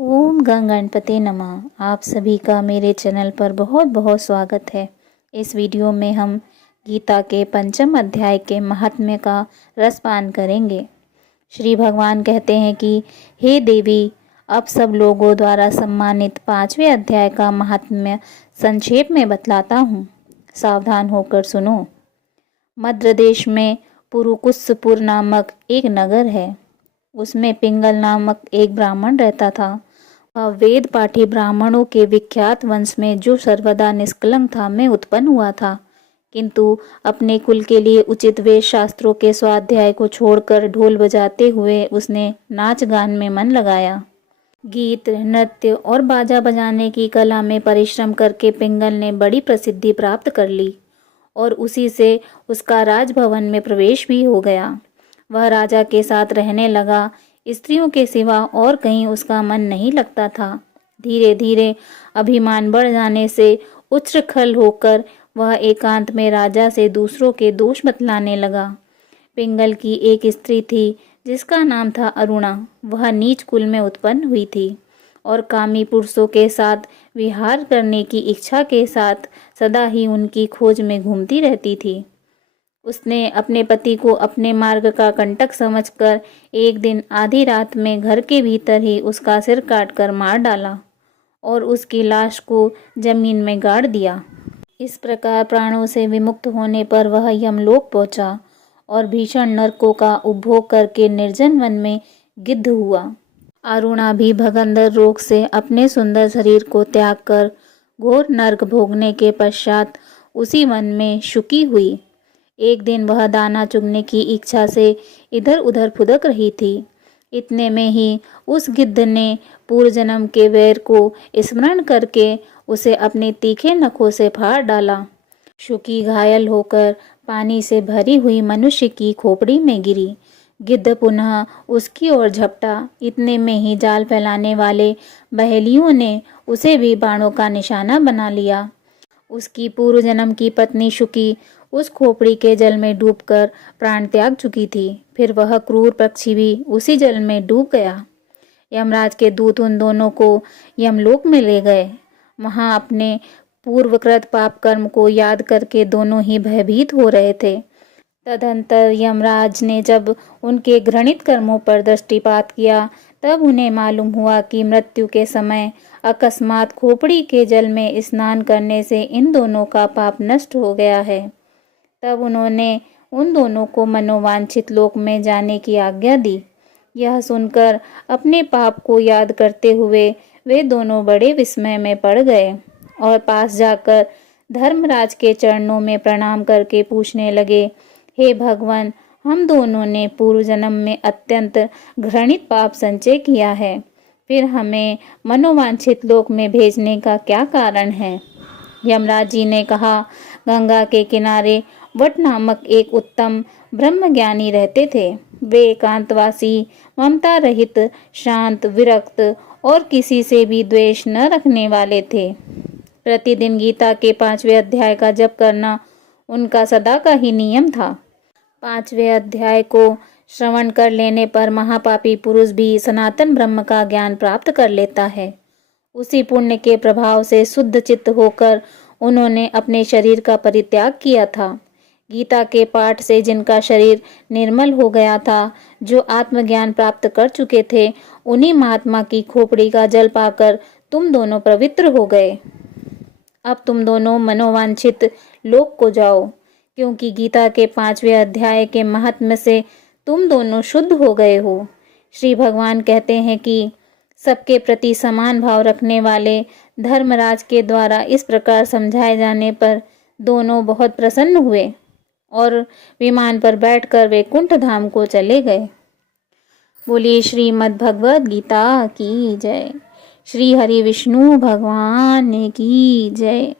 ओम गं गणपते नमः। आप सभी का मेरे चैनल पर बहुत बहुत स्वागत है। इस वीडियो में हम गीता के पंचम अध्याय के महात्म्य का रसपान करेंगे। श्री भगवान कहते हैं कि हे देवी, अब सब लोगों द्वारा सम्मानित पांचवें अध्याय का महात्म्य संक्षेप में बतलाता हूँ। सावधान होकर सुनो। मध्य देश में पुरुकुसपुर नामक एक नगर है। उसमें पिंगल नामक एक ब्राह्मण रहता था। वह वेद पाठी ब्राह्मणों के विख्यात वंश में जो सर्वदा निष्कलंक था में उत्पन्न हुआ था, किंतु अपने कुल के लिए उचित वेद शास्त्रों के स्वाध्याय को छोड़कर ढोल बजाते हुए उसने नाच गान में मन लगाया। गीत, नृत्य और बाजा बजाने की कला में परिश्रम करके पिंगल ने बड़ी प्रसिद्धि प्राप्त कर ली और उसी से उसका राजभवन में प्रवेश भी हो गया। वह राजा के साथ रहने लगा। स्त्रियों के सिवा और कहीं उसका मन नहीं लगता था। धीरे धीरे अभिमान बढ़ जाने से उच्छृंखल होकर वह एकांत में राजा से दूसरों के दोष बतलाने लगा। पिंगल की एक स्त्री थी जिसका नाम था अरुणा। वह नीच कुल में उत्पन्न हुई थी और कामी पुरुषों के साथ विहार करने की इच्छा के साथ सदा ही उनकी खोज में घूमती रहती थी। उसने अपने पति को अपने मार्ग का कंटक समझकर एक दिन आधी रात में घर के भीतर ही उसका सिर काटकर मार डाला और उसकी लाश को जमीन में गाड़ दिया। इस प्रकार प्राणों से विमुक्त होने पर वह यमलोक पहुंचा और भीषण नरकों का उपभोग करके निर्जन वन में गिद्ध हुआ। अरुणा भी भगंदर रोग से अपने सुंदर शरीर को त्याग कर घोर नरक भोगने के पश्चात उसी वन में शुकी हुई। एक दिन वह दाना चुगने की इच्छा से इधर उधर फुदक रही थी। इतने में ही उस गिद्ध ने पूर्व जन्म के वैर को स्मरण करके उसे अपने तीखे नखों से फाड़ डाला। शुकी घायल होकर पानी से भरी हुई मनुष्य की खोपड़ी में गिरी। गिद्ध पुनः उसकी ओर झपटा। इतने में ही जाल फैलाने वाले बहेलियों ने उसे भी बाणों का निशाना बना लिया। उसकी पूर्व जन्म की पत्नी शुकी उस खोपड़ी के जल में डूबकर प्राण त्याग चुकी थी। फिर वह क्रूर पक्षी भी उसी जल में डूब गया। यमराज के दूत उन दोनों को यमलोक में ले गए। वहां अपने पूर्वकृत पाप कर्म को याद करके दोनों ही भयभीत हो रहे थे। तदंतर यमराज ने जब उनके घृणित कर्मों पर दृष्टिपात किया तब उन्हें मालूम हुआ कि मृत्यु के समय अकस्मात खोपड़ी के जल में स्नान करने से इन दोनों का पाप नष्ट हो गया है। तब उन्होंने उन दोनों को मनोवांछित लोक में जाने की आज्ञा दी। यह सुनकर अपने पाप को याद करते हुए वे दोनों बड़े विस्मय में पड़ गए और पास जाकर धर्मराज के चरणों में प्रणाम करके पूछने लगे, हे भगवान, हम दोनों ने पूर्व जन्म में अत्यंत घृणित पाप संचय किया है, फिर हमें मनोवांछित लोक में भेजने का क्या कारण है? यमराज जी ने कहा, गंगा के किनारे वट नामक एक उत्तम ब्रह्मज्ञानी रहते थे। वे एकांतवासी, ममता रहित, शांत, विरक्त और किसी से भी द्वेष न रखने वाले थे। प्रतिदिन गीता के 5वें अध्याय का जप करना उनका सदा का ही नियम था। 5वें अध्याय को श्रवण कर लेने पर महापापी पुरुष भी सनातन ब्रह्म का ज्ञान प्राप्त कर लेता है। उसी पुण्य के प्रभाव से शुद्ध चित्त होकर उन्होंने अपने शरीर का परित्याग किया था। गीता के पाठ से जिनका शरीर निर्मल हो गया था, जो आत्मज्ञान प्राप्त कर चुके थे, उन्हीं महात्मा की खोपड़ी का जल पाकर तुम दोनों पवित्र हो गए। अब तुम दोनों मनोवांछित लोक को जाओ, क्योंकि गीता के 5वें अध्याय के महात्म्य से तुम दोनों शुद्ध हो गए हो। श्री भगवान कहते हैं कि सबके प्रति समान भाव रखने वाले धर्मराज के द्वारा इस प्रकार समझाए जाने पर दोनों बहुत प्रसन्न हुए और विमान पर बैठकर वैकुंठ धाम को चले गए। बोलिए श्रीमद् भगवद गीता की जय। श्री हरि विष्णु भगवान की जय।